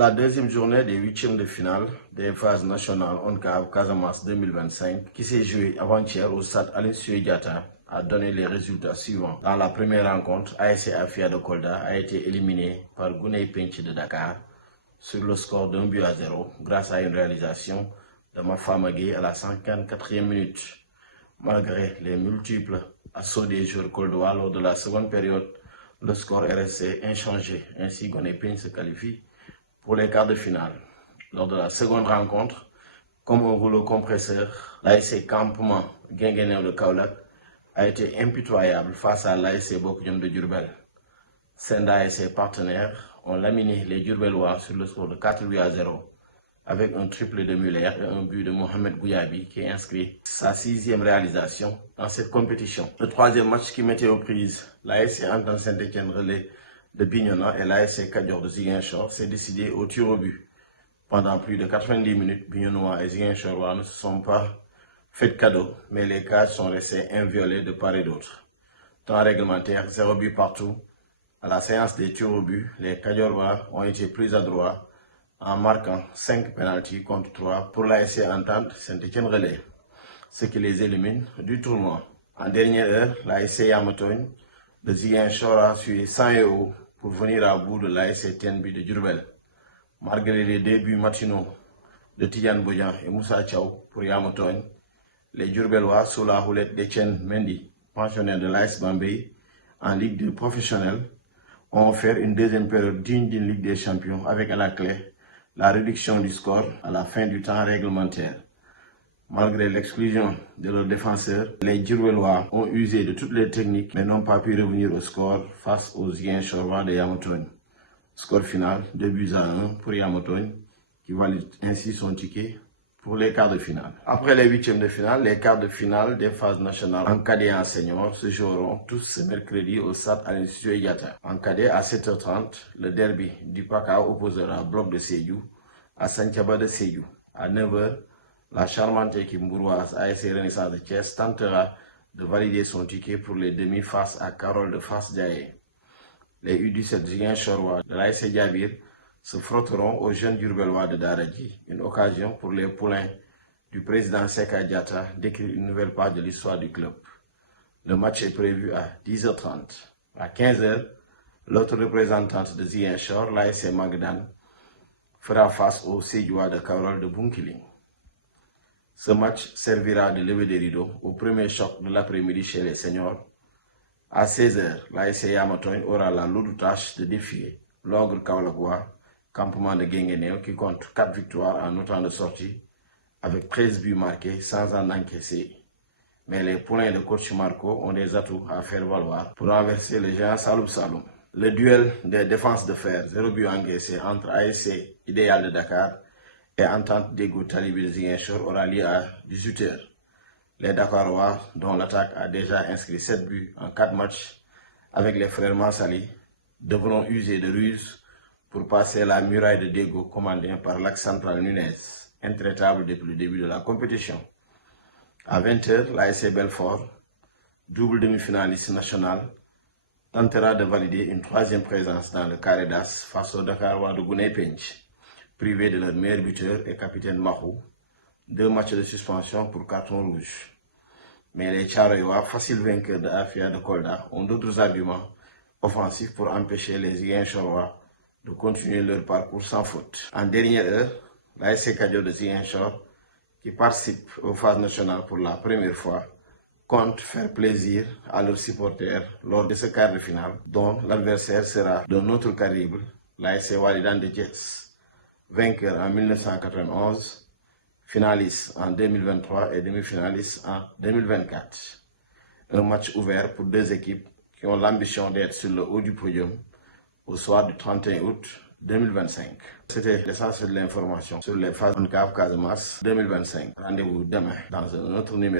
La deuxième journée des huitièmes de finale des phases nationales ONCAV Casamance 2025 qui s'est jouée avant-hier au stade Aline Sitoé Diatta a donné les résultats suivants. Dans la première rencontre, ASC Afia de Kolda a été éliminé par Guney Pench de Dakar sur le score d'1-0 grâce à une réalisation de Mafama Gueye à la 54e minute. Malgré les multiples assauts des joueurs coldois lors de la seconde période, le score est resté inchangé. Ainsi, Guney Pench se qualifie pour les quarts de finale. Lors de la seconde rencontre, comme un rouleau compresseur, l'ASC Campement Guinguinéo de Kaolack a été impitoyable face à l'ASC Bokodiom de Diourbel. Senda et ses partenaires ont laminé les Diourbellois sur le score de 4-0 avec un triplé de Muller et un but de Mohamed Gouyabi qui inscrit sa 6e réalisation dans cette compétition. Le troisième match qui mettait aux prises l'ASC Entente Saint-Étienne Relais de Bignona et l'ASC Kadior de Ziguinchor s'est décidé au tir au but. Pendant plus de 90 minutes, Bignonois et Ziguinchorois ne se sont pas fait de cadeau, mais les cages sont restés inviolés de part et d'autre. Temps réglementaire, 0 but partout. À la séance des tirs au but, les Kadiorois ont été plus adroits en marquant 5 pénaltys contre 3 pour l'ASC Entente Saint-Étienne Relais, ce qui les élimine du tournoi. En dernière heure, l'ASC Yamatogne de Ziguinchor a suivi 100 € pour venir à bout de l'ASC TNB de Diourbel. Malgré les débuts matinaux de Tidiane Bodian et Moussa Thiaw pour Yamatogne, les Diourbellois sous la houlette d'Etienne Mendy, pensionnaire de l'AS Bambey en Ligue 2 professionnelle, ont offert une deuxième période digne d'une Ligue des Champions avec à la clé la réduction du score à la fin du temps réglementaire. Malgré l'exclusion de leurs défenseurs, les Diourbellois ont usé de toutes les techniques mais n'ont pas pu revenir au score face aux Ziguinchorois de Yamatogne. Score final 2-1 pour Yamatogne qui valide ainsi son ticket pour les quarts de finale. Après les huitièmes de finale, les quarts de finale des phases nationales en cadet et en senior se joueront tous ce mercredi au stade Aline Sitoé Diatta. En cadet à 7h30, le derby du PACA opposera Bloc de Sédhiou à Santhiaba de Sédhiou. À 9h, la charmante équipe mbouroise ASC Renaissance de Thiès tentera de valider son ticket pour les demi face à Carole de Fass-Diaye. Les U17 Ziguinchorois de l'ASC Diabir se frotteront aux jeunes Diourbellois de Daradji, une occasion pour les poulains du président Seka Diatta d'écrire une nouvelle page de l'histoire du club. Le match est prévu à 10h30. À 15h, l'autre représentante de Ziguinchor, l'ASC Magadan, fera face aux Sédhiouis de Carole de Bunkiling. Ce match servira de levée des rideaux au premier choc de l'après-midi chez les seniors. À 16h, l'ASC Yamatogne aura la lourde tâche de défier l'ogre Kaolackois, campement de Guinguinéo qui compte 4 victoires en autant de sorties, avec 13 buts marqués sans en encaisser. Mais les poulains de coach Marco ont des atouts à faire valoir pour renverser les géants Saloum Saloum. Le duel des défenses de fer, 0 but encaissé entre ASC Idéal de Dakar et Entente Dégou Talibé de Ziguinchor aura lieu à 18h. Les Dakarois, dont l'attaque a déjà inscrit 7 buts en 4 matchs avec les frères Mansali, devront user de ruse pour passer la muraille de Dégou commandée par l'Axe Central Nunez, intraitable depuis le début de la compétition. À 20h, l'ASC Belfort, double demi-finaliste national, tentera de valider une 3e présence dans le carré d'as face aux Dakarois de Guney Pench, privés de leur meilleur buteur et capitaine Mahou. 2 matchs de suspension pour carton rouge. Mais les Tcharoyois, faciles vainqueurs de Afia de Kolda, ont d'autres arguments offensifs pour empêcher les Ziguinchorois de continuer leur parcours sans faute. En dernière heure, l'ASC Kadior de Ziguinchor, qui participe aux phases nationales pour la première fois, compte faire plaisir à leurs supporters lors de ce quart de finale, dont l'adversaire sera d'un autre calibre, l'ASC Walidan de Thiès, vainqueur en 1991, finaliste en 2023 et demi-finaliste en 2024. Un match ouvert pour 2 équipes qui ont l'ambition d'être sur le haut du podium au soir du 31 août 2025. C'était l'essentiel de l'information sur les phases ONCAV Casamance 2025. Rendez-vous demain dans un autre numéro.